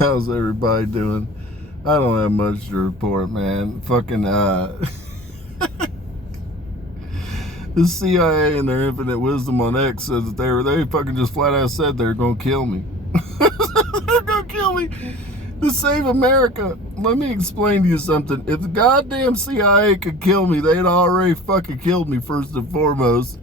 How's everybody doing? I don't have much to report, man. Fucking, the CIA and their infinite wisdom on X says that they fucking just flat out said they're gonna kill me. They're gonna kill me to save America. Let me explain to you something. If the goddamn CIA could kill me, they'd already fucking killed me, first and foremost.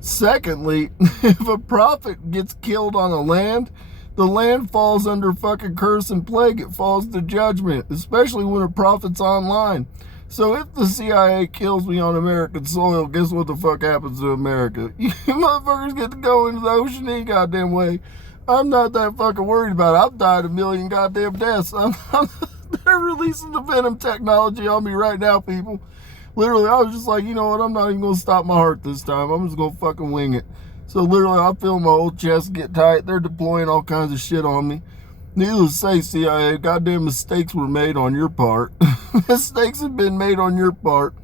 Secondly, if a prophet gets killed on a land, the land falls under fucking curse and plague. It falls to judgment, especially when a prophet's online. So if the CIA kills me on American soil, guess what the fuck happens to America? You motherfuckers get to go into the ocean any goddamn way. I'm not that fucking worried about it. I've died a million goddamn deaths. They're releasing the venom technology on me right now, people. Literally, I was just like, you know what? I'm not even going to stop my heart this time. I'm just going to fucking wing it. So literally, I feel my old chest get tight. They're deploying all kinds of shit on me. Needless to say, CIA, goddamn mistakes were made on your part. Mistakes have been made on your part.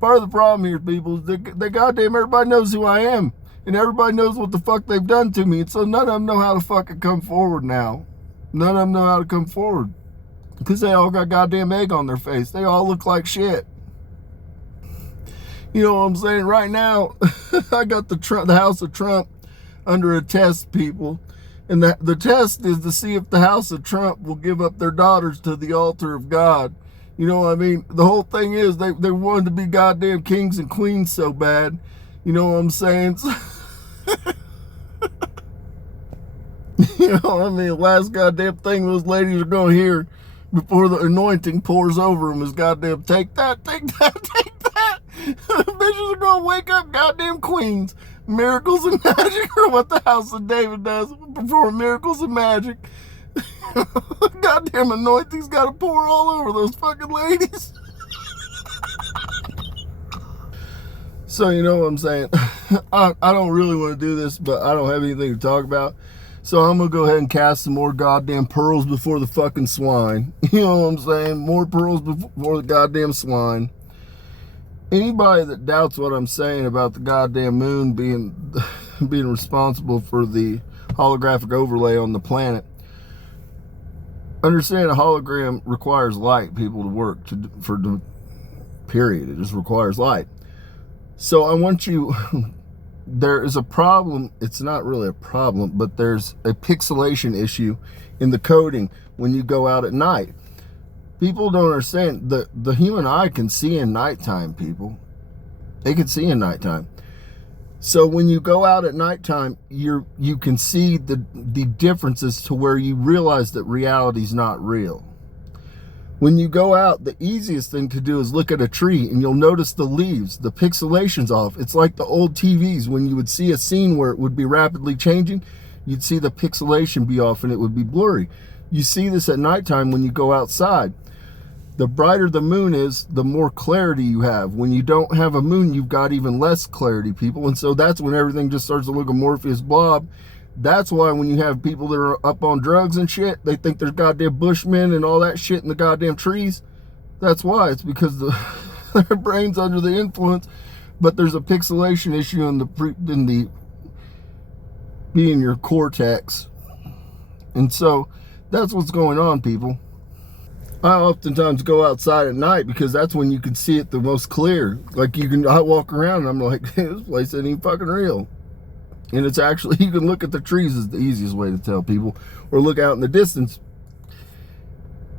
Part of the problem here, people, is they goddamn everybody knows who I am. And everybody knows what the fuck they've done to me. And so none of them know how to fucking come forward now. None of them know how to come forward. Because they all got goddamn egg on their face. They all look like shit. You know what I'm saying? Right now, I got the House of Trump under a test, people. And the test is to see if the House of Trump will give up their daughters to the altar of God. You know what I mean? The whole thing is they wanted to be goddamn kings and queens so bad. You know what I'm saying? You know what I mean? The last goddamn thing those ladies are going to hear before the anointing pours over them is goddamn, take that, take that, take that. Bitches are going to wake up goddamn queens. Miracles and magic are what the House of David does. Perform miracles and magic. Goddamn anointing's got to pour all over those fucking ladies. So you know what I'm saying? I don't really want to do this, but I don't have anything to talk about. So I'm going to go ahead and cast some more goddamn pearls before the fucking swine. You know what I'm saying? More pearls before the goddamn swine. Anybody that doubts what I'm saying about the goddamn moon being responsible for the holographic overlay on the planet, understand a hologram requires light, people, to work, period. It just requires light. So I want you, there is a problem. It's not really a problem, but there's a pixelation issue in the coding when you go out at night. People don't understand, the human eye can see in nighttime, people. They can see in nighttime. So when you go out at nighttime, you can see the differences to where you realize that reality's not real. When you go out, the easiest thing to do is look at a tree and you'll notice the leaves, the pixelation's off. It's like the old TVs when you would see a scene where it would be rapidly changing, you'd see the pixelation be off and it would be blurry. You see this at nighttime when you go outside. The brighter the moon is, the more clarity you have. When you don't have a moon, you've got even less clarity, people. And so that's when everything just starts to look a Morpheus blob. That's why when you have people that are up on drugs and shit, they think there's goddamn bushmen and all that shit in the goddamn trees. That's why. It's because their brain's under the influence. But there's a pixelation issue in being your cortex. And so that's what's going on, people. I oftentimes go outside at night because that's when you can see it the most clear. Like I walk around and I'm like, hey, this place ain't even fucking real. And it's actually, you can look at the trees is the easiest way to tell people. Or look out in the distance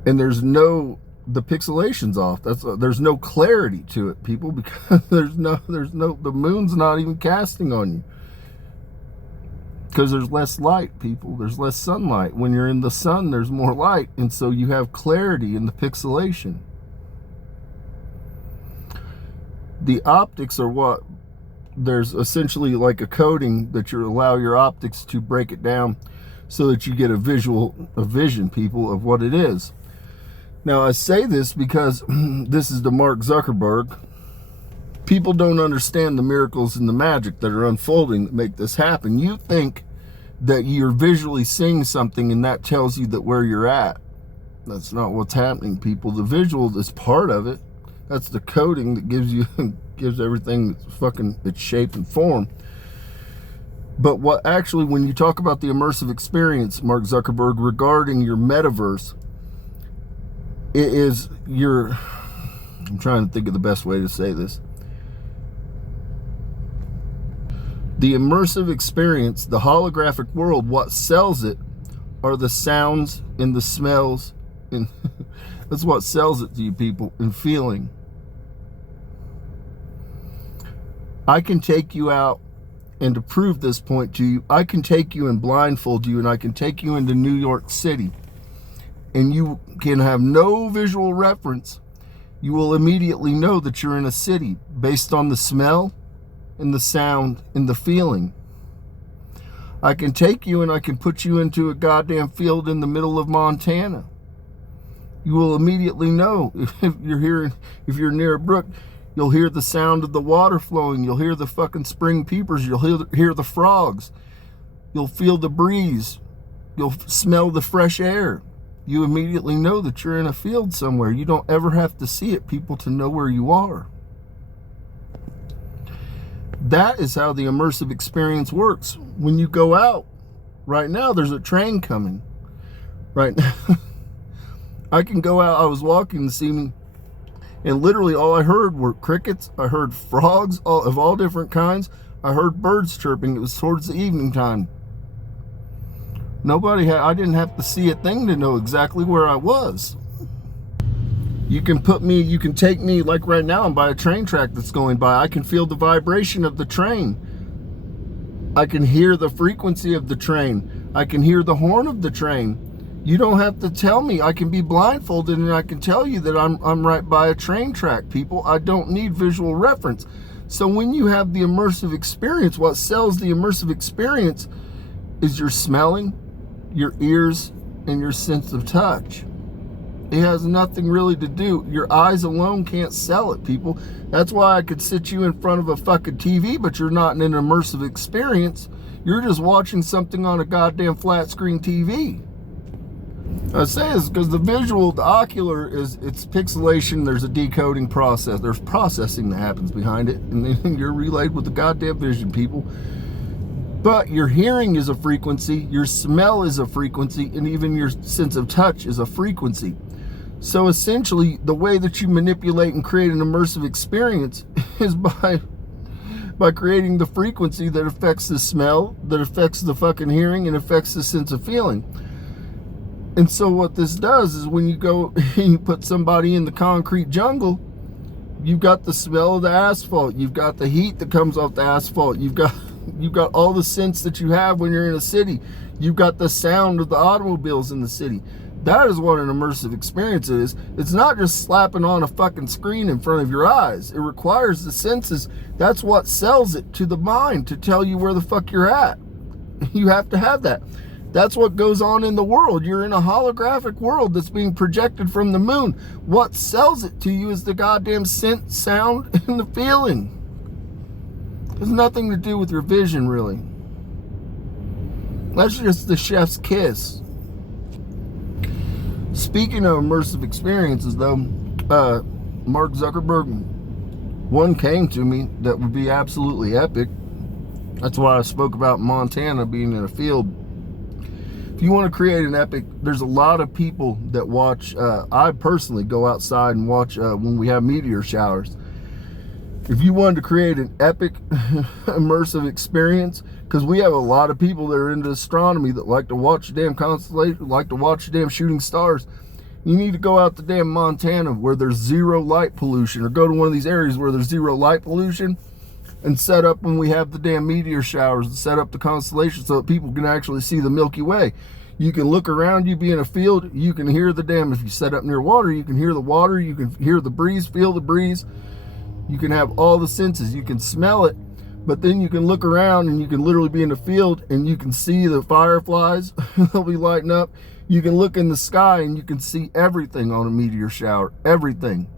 and the pixelation's off. There's no clarity to it, people, because the moon's not even casting on you. Because there's less light, people. There's less sunlight. When you're in the sun, there's more light. And so you have clarity in the pixelation. The optics are what? There's essentially like a coding that you allow your optics to break it down so that you get a vision, people, of what it is. Now, I say this because this is the Mark Zuckerberg. People don't understand the miracles and the magic that are unfolding that make this happen. You think that you're visually seeing something and that tells you that where you're at. That's not what's happening, people. The visual is part of it. That's the coding that gives everything its shape and form. But what actually, when you talk about the immersive experience, Mark Zuckerberg, regarding your metaverse, it is your, I'm trying to think of the best way to say this. The immersive experience, the holographic world, what sells it are the sounds and the smells, and that's what sells it to you people, and feeling. I can take you out, and to prove this point to you, I can take you and blindfold you, and I can take you into New York City, and you can have no visual reference. You will immediately know that you're in a city based on the smell and the sound and the feeling. I can take you and I can put you into a goddamn field in the middle of Montana. You will immediately know if you're near a brook. You'll hear the sound of the water flowing. You'll hear the fucking spring peepers. You'll hear the frogs. You'll feel the breeze. You'll smell the fresh air. You immediately know that you're in a field somewhere. You don't ever have to see it, people, to know where you are. That is how the immersive experience works. When you go out, right now there's a train coming. Right now, I can go out. I was walking this evening, and literally all I heard were crickets. I heard frogs of all different kinds. I heard birds chirping. It was towards the evening time. I didn't have to see a thing to know exactly where I was. You can take me, like right now, I'm by a train track that's going by. I can feel the vibration of the train. I can hear the frequency of the train. I can hear the horn of the train. You don't have to tell me. I can be blindfolded and I can tell you that I'm right by a train track, people. I don't need visual reference. So when you have the immersive experience, what sells the immersive experience is your smelling, your ears, and your sense of touch. It has nothing really to do. Your eyes alone can't sell it, people. That's why I could sit you in front of a fucking TV, but you're not in an immersive experience. You're just watching something on a goddamn flat screen TV. I say this because the visual, the ocular, it's pixelation. There's a decoding process. There's processing that happens behind it, and then you're relayed with the goddamn vision, people. But your hearing is a frequency, your smell is a frequency, and even your sense of touch is a frequency. So essentially, the way that you manipulate and create an immersive experience is by creating the frequency that affects the smell, that affects the fucking hearing, and affects the sense of feeling. And so what this does is when you go and you put somebody in the concrete jungle, you've got the smell of the asphalt, you've got the heat that comes off the asphalt, you've got all the sense that you have when you're in a city, you've got the sound of the automobiles in the city. That is what an immersive experience is. It's not just slapping on a fucking screen in front of your eyes. It requires the senses. That's what sells it to the mind, to tell you where the fuck you're at. You have to have that. That's what goes on in the world. You're in a holographic world that's being projected from the moon. What sells it to you is the goddamn scent, sound, and the feeling. It has nothing to do with your vision, really. That's just the chef's kiss. Speaking of immersive experiences, though, Mark Zuckerberg, one came to me that would be absolutely epic. That's why I spoke about Montana being in a field. If you want to create an epic, there's a lot of people that watch. I personally go outside and watch when we have meteor showers. If you wanted to create an epic immersive experience, because we have a lot of people that are into astronomy that like to watch damn constellations, like to watch damn shooting stars, you need to go out to damn Montana where there's zero light pollution, or go to one of these areas where there's zero light pollution, and set up when we have the damn meteor showers, and set up the constellations so that people can actually see the Milky Way. You can look around, you be in a field, you can hear the damn, if you set up near water, you can hear the water, you can hear the breeze, feel the breeze. You can have all the senses. You can smell it, but then you can look around and you can literally be in the field and you can see the fireflies. They'll be lighting up. You can look in the sky and you can see everything on a meteor shower. Everything.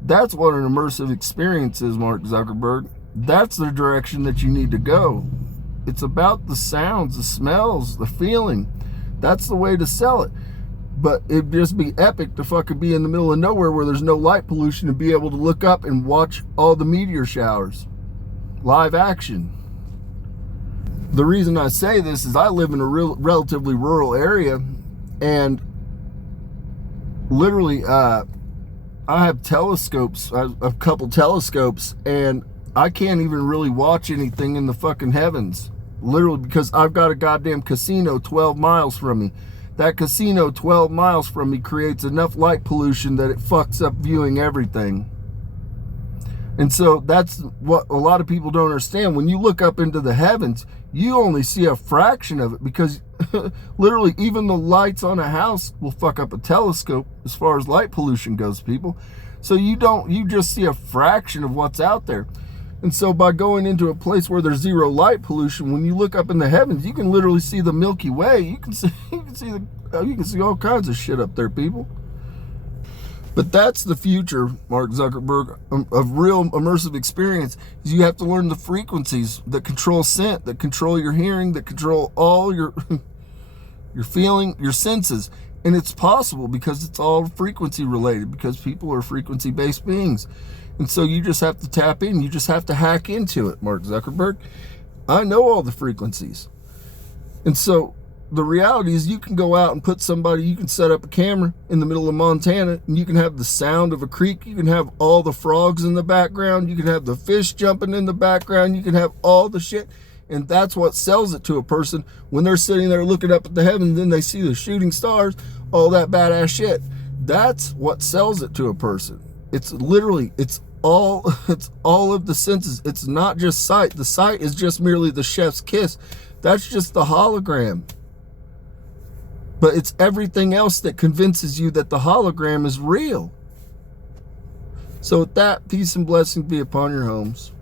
That's what an immersive experience is, Mark Zuckerberg. That's the direction that you need to go. It's about the sounds, the smells, the feeling. That's the way to sell it. But it'd just be epic to fucking be in the middle of nowhere where there's no light pollution and be able to look up and watch all the meteor showers. Live action. The reason I say this is I live in a relatively rural area, and literally I have telescopes. I have a couple telescopes, and I can't even really watch anything in the fucking heavens, literally, because I've got a goddamn casino 12 miles from me. That casino 12 miles from me creates enough light pollution that it fucks up viewing everything. And so that's what a lot of people don't understand. When you look up into the heavens, you only see a fraction of it, because literally even the lights on a house will fuck up a telescope as far as light pollution goes, people. So you just see a fraction of what's out there. And so by going into a place where there's zero light pollution, when you look up in the heavens, you can literally see the Milky Way. You can see all kinds of shit up there, people. But that's the future, Mark Zuckerberg, of real immersive experience. Is you have to learn the frequencies that control scent, that control your hearing, that control all your feeling, your senses. And it's possible because it's all frequency related, because people are frequency-based beings. And so you just have to tap in. You just have to hack into it, Mark Zuckerberg. I know all the frequencies. And so the reality is you can go out and you can set up a camera in the middle of Montana, and you can have the sound of a creek. You can have all the frogs in the background. You can have the fish jumping in the background. You can have all the shit. And that's what sells it to a person when they're sitting there looking up at the heavens, then they see the shooting stars, all that badass shit. That's what sells it to a person. It's literally, it's all of the senses. It's not just sight. The sight is just merely the chef's kiss. That's just the hologram. But it's everything else that convinces you that the hologram is real. So with that, peace and blessing be upon your homes.